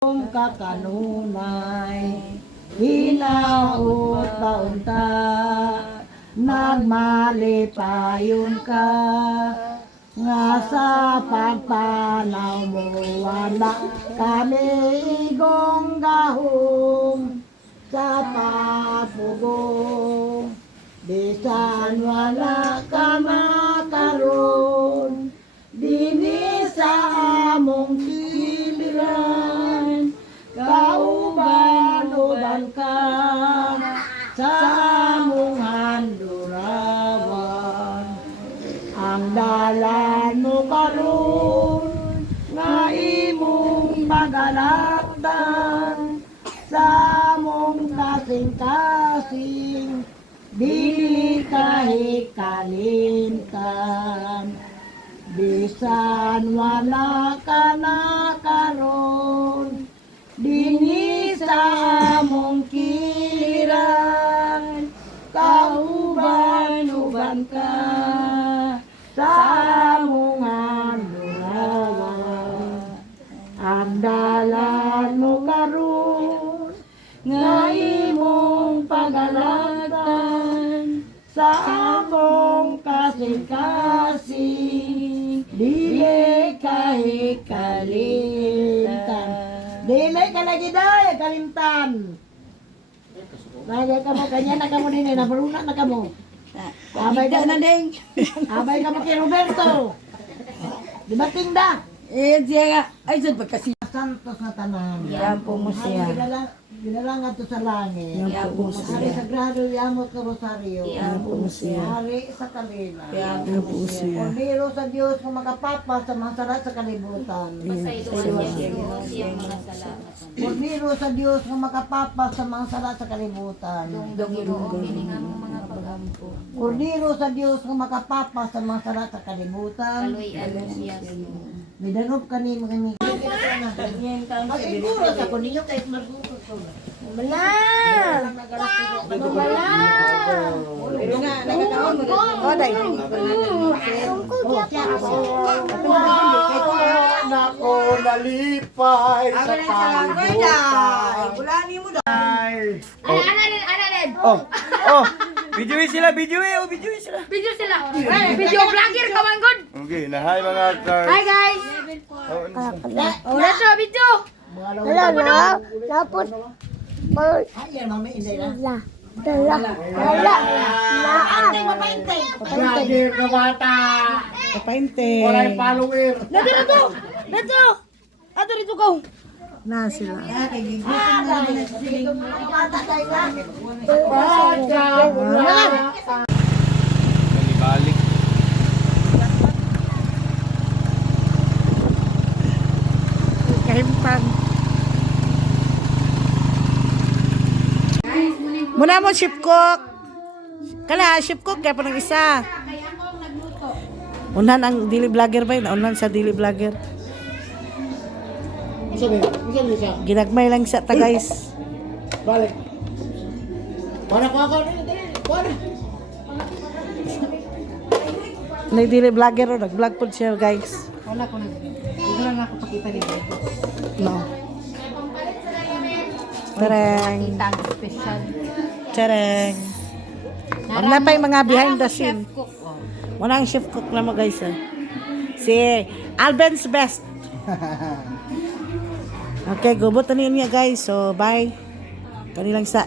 Kakanunay, hinaot taunta, nagmalipayon ka, nga sa pagpanaw mo wala kami igong gahong sa papugong. Bisan wala ka makaroon, dini sa among kiliran, kauban-uban ka sa among handurawan. Ang dalan mo karon nga imong pagalakdan sa among kasing-kasing, dili kahit kalintan. Bisan wala ka na karon, dinhi sa among kiliran, kauban-uban ka sa among handurawan. Ang dalan mo karon nga imong pagalagdan sa among kasing-kasing, dili kahit kalimtan. Dili ka lagi daw, kalimtan. Lagi ka mo, kanya na ka mo din, nabaruna na ka mo. Abay ka na din. Abay ka mo kay Roberto. Di ba tingda? Diya ay dyan pagkasi. Santos na tanan. Yan po mo siya. Ginala nga to sa langit. Yan po mo Hari siya. Sagrado Yamot na Rosario. Yan po mo siya. Hari sa Kalina. Yan po mo siya. Kordero sa Diyos kung makapapa sa mga sala sa kalibutan. Kordero sa Diyos kung makapapa sa mga sala sa kalibutan. Kordero sa Diyos kung makapapa sa mga sala sa kalibutan. Midanop ka ni mga ni. Masiguro sa kuninyo kahit magugod ko. Wala! Pero nga, nagkakaon mo. O, day. Nako nalipay sa pagbutan. Bulani mo daw. Oh, videoin sila, videoin sila. Video sila. Ay, video vlogger ka man good. Okay, na hi mga cars. Hi guys. Oh, let's go video. Ayan, mami, inday na. Antay mapaintay. Vlogger ka bata. Kapainte. Walay follower. Dito. Ato rito ko. Na sila. Balik. Kahimpang. Muna mo, ship cook. Kala, ship cook, kaya pa ng isa. Unan ang dili vlogger ba yun? Unan sa dili vlogger. Isa siya. Ginagmay lang siya ta guys. Balik. Para ko ako. Para. Nay dili vlogger o nag-vlog po siya guys. Wala ko na. Hindi lang ako pakita dito. No. Tereng. Tang special. Tereng. Wag na pa yung mga behind the scene. Wala ang chef cook na mo guys. Si Alben's Best. Okay, gubutan niya guys. So, bye. Kanilang sa